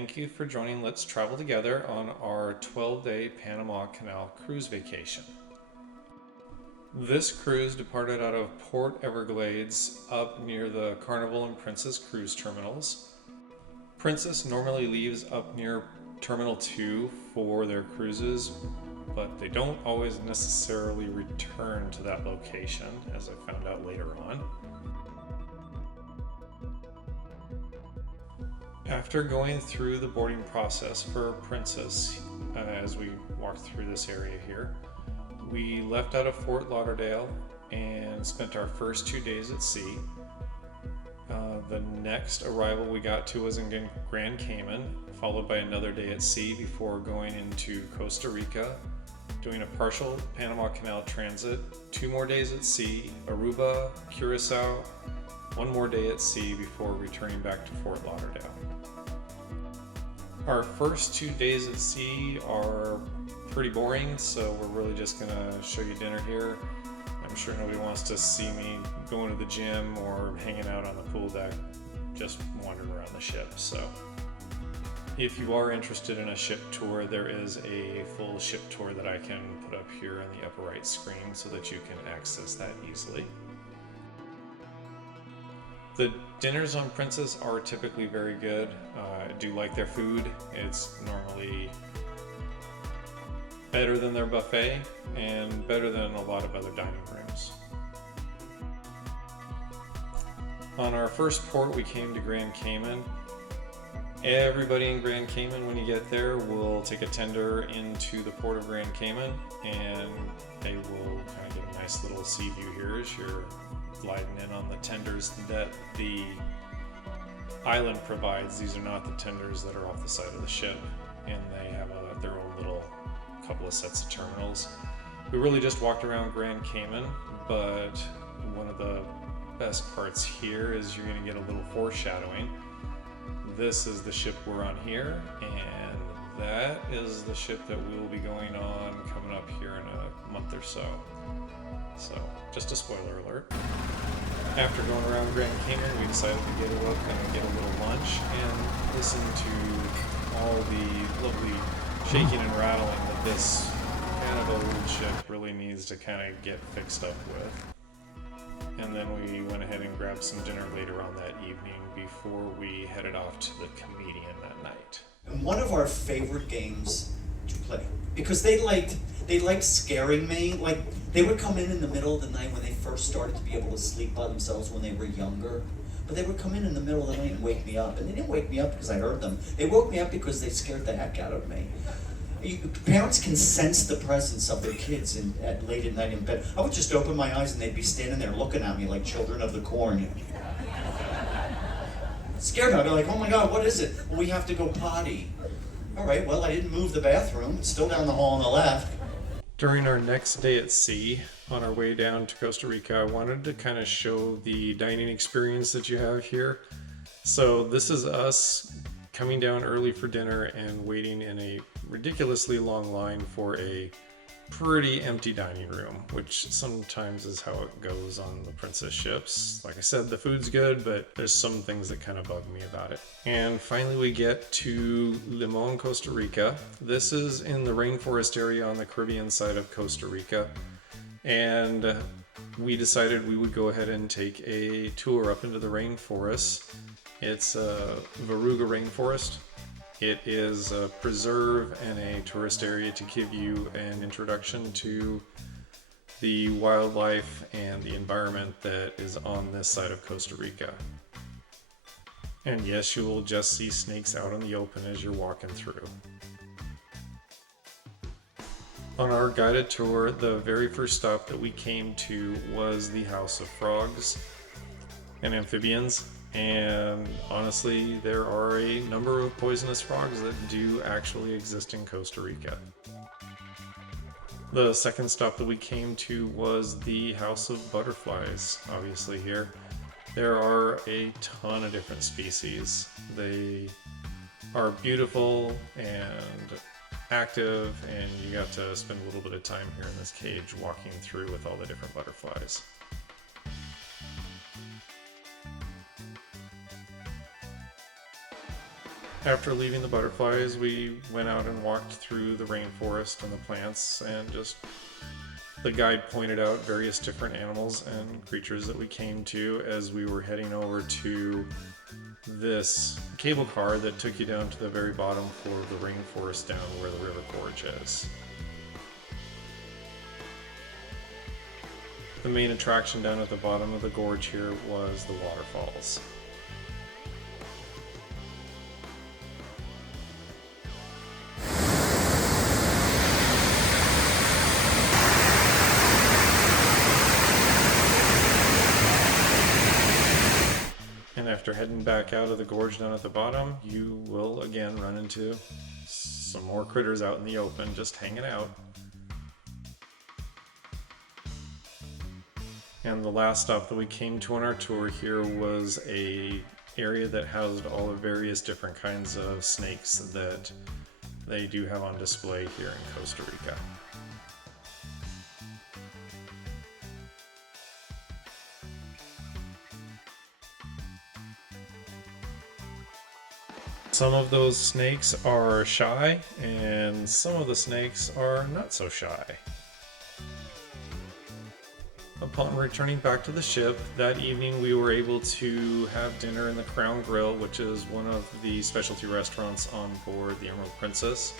thank you for joining Let's Travel Together on our 12-day Panama Canal cruise vacation. This cruise departed out of Port Everglades up near the Carnival and Princess cruise terminals. Princess normally leaves up near Terminal 2 for their cruises, but they don't always necessarily return to that location, as I found out later on. After going through the boarding process for Princess, as we walked through this area here, we left out of Fort Lauderdale and spent our first 2 days at sea. The next arrival we got to was in Grand Cayman, followed by another day at sea before going into Costa Rica, doing a partial Panama Canal transit, 2 more days at sea, Aruba, Curacoa, 1 more day at sea before returning back to Fort Lauderdale. Our first 2 days at sea are pretty boring, so we're really just gonna show you dinner here. I'm sure nobody wants to see me going to the gym or hanging out on the pool deck, just wandering around the ship. So if you are interested in a ship tour, there is a full ship tour that I can put up here in the upper right screen so that you can access that easily. The dinners on Princess are typically very good. I do like their food. It's normally better than their buffet and better than a lot of other dining rooms. On our first port, we came to Grand Cayman. Everybody in Grand Cayman, when you get there, will take a tender into the port of Grand Cayman, and they will kind of get a nice little sea view here as you're gliding in on the tenders that the island provides. These are not the tenders that are off the side of the ship, and they have their own little couple of sets of terminals. We really just walked around Grand Cayman, but one of the best parts here is you're going to get a little foreshadowing. This is the ship we're on here, and that is the ship that we'll be going on coming up here in a month or so. So, just a spoiler alert. After going around Grand Cayman, we decided to get up and get a little lunch and listen to all the lovely shaking and rattling that this kind of old ship really needs to kind of get fixed up with. And then we went ahead and grabbed some dinner later on that evening before we headed off to the comedian that night. And one of our favorite games to play, because they liked scaring me. Like, they would come in the middle of the night when they first started to be able to sleep by themselves when they were younger. But they would come in the middle of the night and wake me up. And they didn't wake me up because I heard them. They woke me up because they scared the heck out of me. Parents can sense the presence of their kids late at night in bed. I would just open my eyes and they'd be standing there looking at me like children of the corn. Scared. I'd be like, oh my God, what is it? Well, we have to go potty. All right, well, I didn't move the bathroom. It's still down the hall on the left. During our next day at sea, on our way down to Costa Rica, I wanted to kind of show the dining experience that you have here. So this is us coming down early for dinner and waiting in a ridiculously long line for a pretty empty dining room, which sometimes is how it goes on the Princess ships. Like I said, the food's good, but there's some things that kind of bug me about it. And finally we get to Limon, Costa Rica. This is in the rainforest area on the Caribbean side of Costa Rica. And we decided we would go ahead and take a tour up into the rainforest. It's a Verruga rainforest. It is a preserve and a tourist area to give you an introduction to the wildlife and the environment that is on this side of Costa Rica. And yes, you will just see snakes out in the open as you're walking through. On our guided tour, the very first stop that we came to was the House of Frogs and Amphibians. And honestly, there are a number of poisonous frogs that do actually exist in Costa Rica. The second stop that we came to was the House of Butterflies, obviously here. There are a ton of different species. They are beautiful and active, and you got to spend a little bit of time here in this cage walking through with all the different butterflies. After leaving the butterflies, we went out and walked through the rainforest and the plants, and just the guide pointed out various different animals and creatures that we came to as we were heading over to this cable car that took you down to the very bottom floor of the rainforest down where the river gorge is. The main attraction down at the bottom of the gorge here was the waterfalls. And after heading back out of the gorge down at the bottom, you will again run into some more critters out in the open just hanging out. And the last stop that we came to on our tour here was a area that housed all the various different kinds of snakes that they do have on display here in Costa Rica. Some of those snakes are shy, and some of the snakes are not so shy. Upon returning back to the ship, that evening we were able to have dinner in the Crown Grill, which is one of the specialty restaurants on board the Emerald Princess.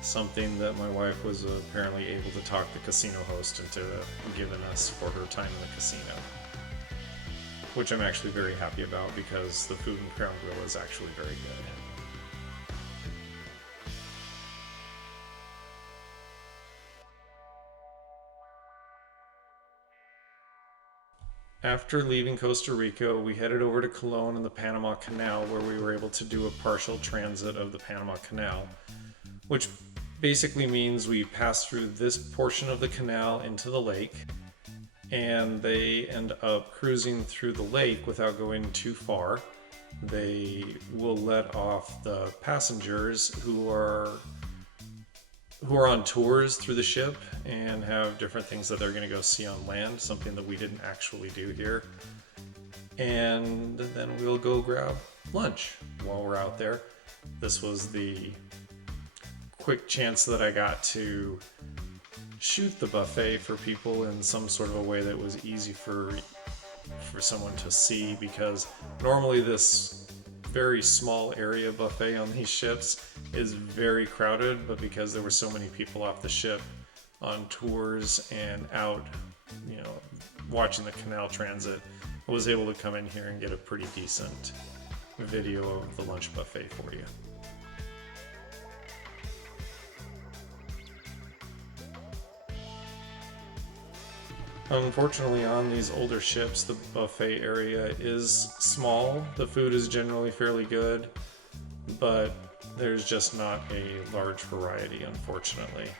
Something that my wife was apparently able to talk the casino host into giving us for her time in the casino. Which I'm actually very happy about because the food in Crown Grill is actually very good. After leaving Costa Rica, we headed over to Cologne and the Panama Canal, where we were able to do a partial transit of the Panama Canal, which basically means we passed through this portion of the canal into the lake, and they end up cruising through the lake without going too far. They will let off the passengers who are on tours through the ship and have different things that they're going to go see on land, something that we didn't actually do here. And then we'll go grab lunch while we're out there. This was the quick chance that I got to shoot the buffet for people in some sort of a way that was easy for someone to see, because normally this very small area buffet on these ships is very crowded, but because there were so many people off the ship on tours and out, watching the canal transit, I was able to come in here and get a pretty decent video of the lunch buffet for you. Unfortunately, on these older ships, the buffet area is small. The food is generally fairly good, but there's just not a large variety, unfortunately.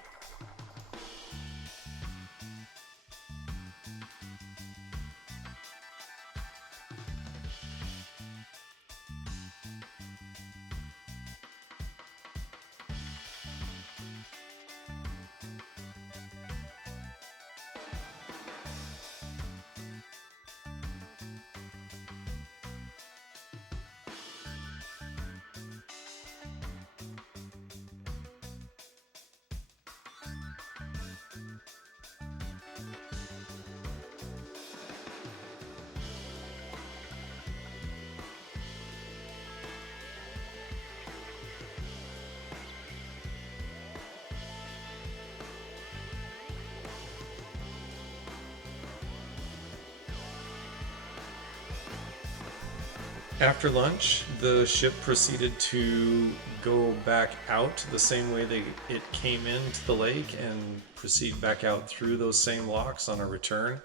After lunch, the ship proceeded to go back out the same way it came into the lake and proceed back out through those same locks on our return.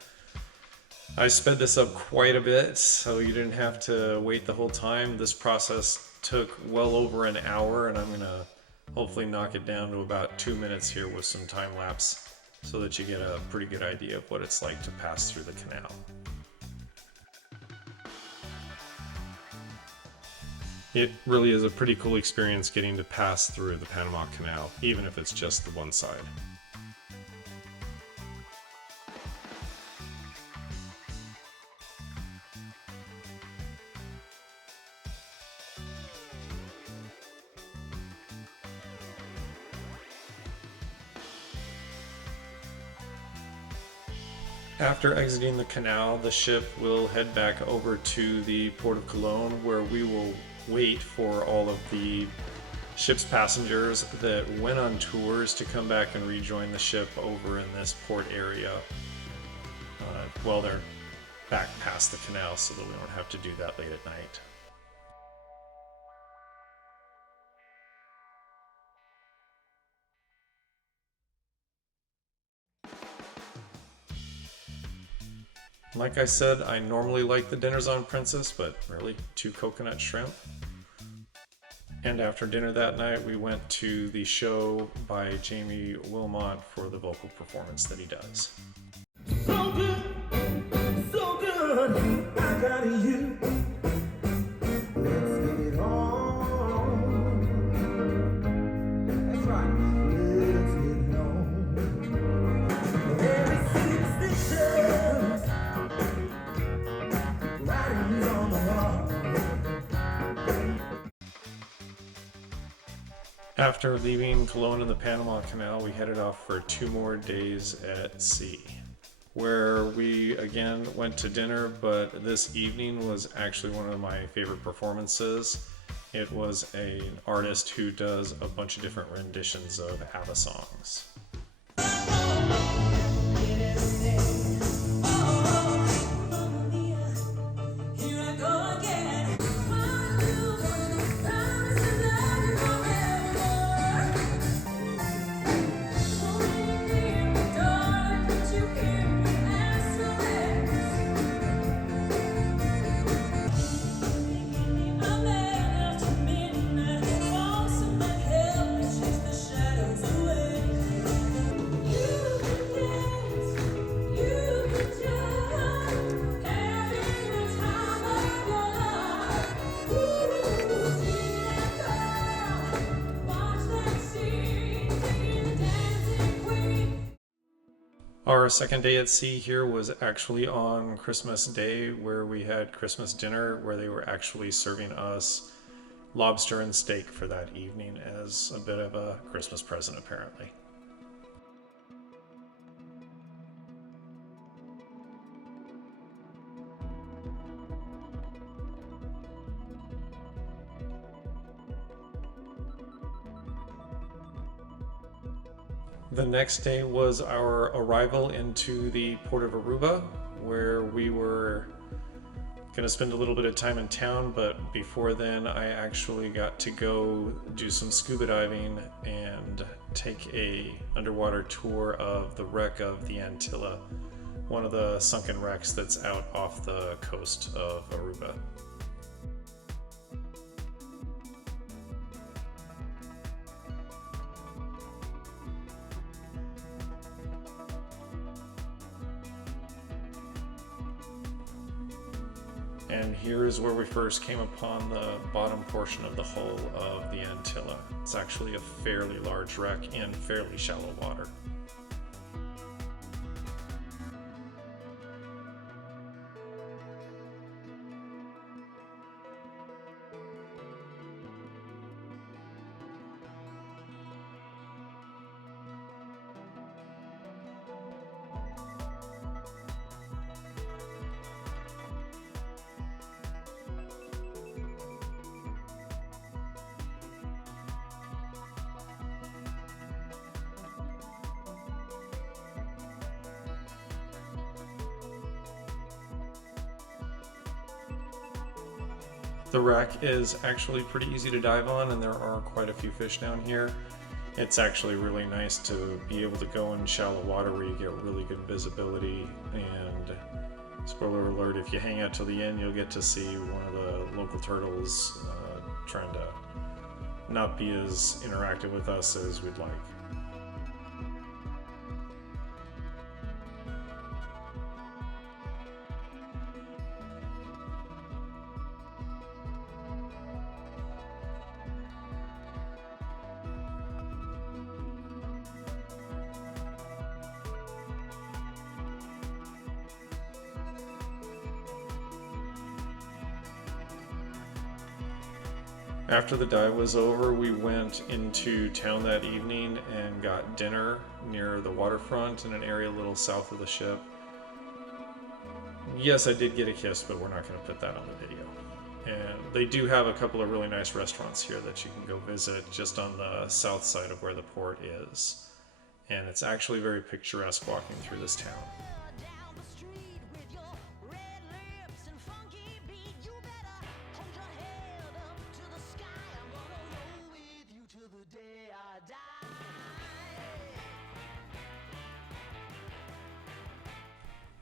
I sped this up quite a bit, so you didn't have to wait the whole time. This process took well over an hour, and I'm going to hopefully knock it down to about 2 minutes here with some time lapse so that you get a pretty good idea of what it's like to pass through the canal. It really is a pretty cool experience getting to pass through the Panama Canal, even if it's just the one side. After exiting the canal, the ship will head back over to the Port of Cologne, where we will wait for all of the ship's passengers that went on tours to come back and rejoin the ship over in this port area while they're back past the canal, so that we don't have to do that late at night. Like I said, I normally like the dinners on Princess, but really 2 coconut shrimp. And after dinner that night, we went to the show by Jamie Wilmot for the vocal performance that he does. So good, I got you. Let's get it on. That's right. Let's get it on. Every superstition, writings on the wall. After leaving Cologne and the Panama Canal, we headed off for 2 more days at sea, where we again went to dinner, but this evening was actually one of my favorite performances. It was an artist who does a bunch of different renditions of ABBA songs. Our second day at sea here was actually on Christmas Day, where we had Christmas dinner, where they were actually serving us lobster and steak for that evening as a bit of a Christmas present, apparently. The next day was our arrival into the port of Aruba, where we were going to spend a little bit of time in town, but before then I actually got to go do some scuba diving and take a underwater tour of the wreck of the Antilla, one of the sunken wrecks that's out off the coast of Aruba. And here is where we first came upon the bottom portion of the hull of the Antilla. It's actually a fairly large wreck in fairly shallow water. The wreck is actually pretty easy to dive on, and there are quite a few fish down here. It's actually really nice to be able to go in shallow water where you get really good visibility, and spoiler alert, if you hang out till the end, you'll get to see one of the local turtles trying to not be as interactive with us as we'd like. After the dive was over, we went into town that evening and got dinner near the waterfront in an area a little south of the ship. yes, I did get a kiss, but we're not going to put that on the video. And they do have a couple of really nice restaurants here that you can go visit just on the south side of where the port is. And it's actually very picturesque walking through this town.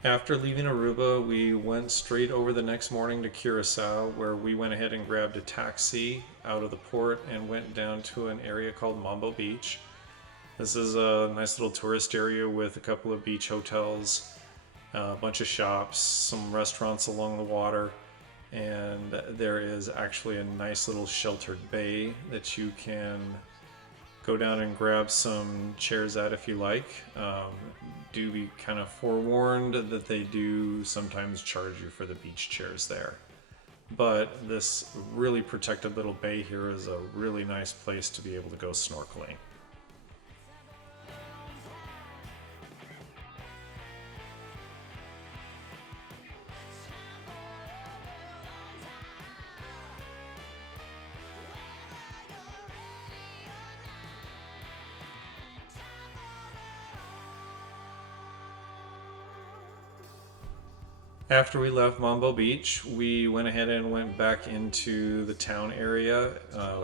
After leaving Aruba, we went straight over the next morning to Curacao, where we went ahead and grabbed a taxi out of the port and went down to an area called Mambo Beach. This is a nice little tourist area with a couple of beach hotels, a bunch of shops, some restaurants along the water, and there is actually a nice little sheltered bay that you can go down and grab some chairs at if you like. Do be kind of forewarned that they do sometimes charge you for the beach chairs there. But this really protected little bay here is a really nice place to be able to go snorkeling. After we left Mambo Beach, we went ahead and went back into the town area.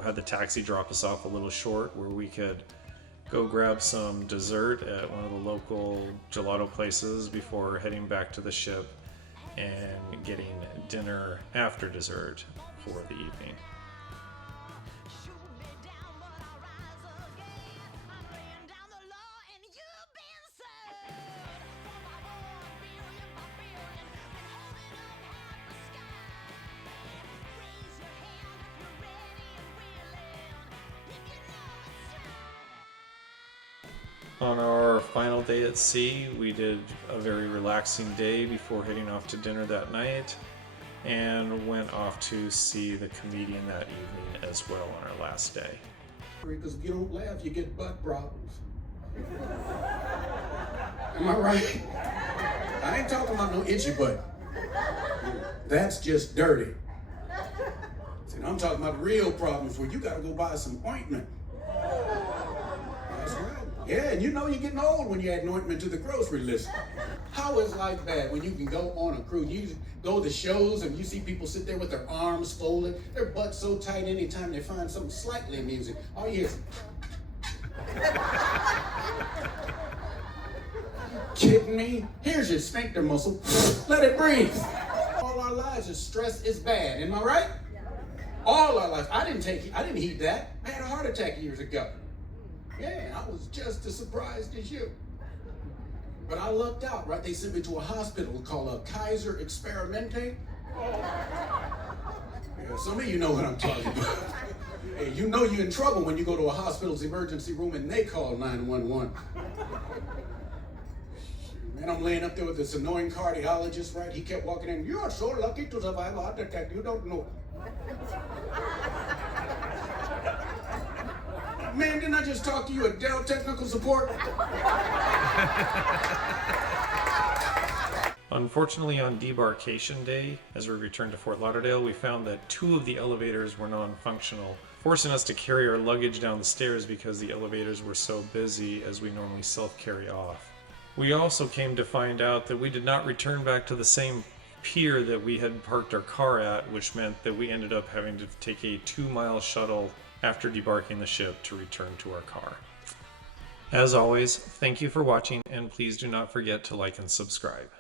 Had the taxi drop us off a little short where we could go grab some dessert at one of the local gelato places before heading back to the ship and getting dinner after dessert for the evening. On our final day at sea, we did a very relaxing day before heading off to dinner that night, and went off to see the comedian that evening as well on our last day. Because if you don't laugh, you get butt problems. Am I right? I ain't talking about no itchy butt. That's just dirty. See, I'm talking about real problems where you gotta go buy some ointment. That's right. Yeah, and you know you're getting old when you add ointment to the grocery list. How is life bad when you can go on a cruise? You go to shows and you see people sit there with their arms folded, their butts so tight anytime they find something slightly amusing. All you hear is... Kidding me? Here's your sphincter muscle. Let it breathe. All our lives is stress is bad. Am I right? All our lives. I didn't heed that. I had a heart attack years ago. Yeah, I was just as surprised as you. But I lucked out, right? They sent me to a hospital called a Kaiser Experimente. Yeah, some of you know what I'm talking about. Hey, you know you're in trouble when you go to a hospital's emergency room and they call 911. Man, I'm laying up there with this annoying cardiologist, right? He kept walking in. You are so lucky to survive a heart attack. You don't know. Man, didn't I just talk to you at Dell Technical Support? Unfortunately, on debarkation day, as we returned to Fort Lauderdale, we found that 2 of the elevators were non-functional, forcing us to carry our luggage down the stairs because the elevators were so busy as we normally self-carry off. We also came to find out that we did not return back to the same pier that we had parked our car at, which meant that we ended up having to take a 2-mile shuttle after debarking the ship to return to our car. As always, thank you for watching, and please do not forget to like and subscribe.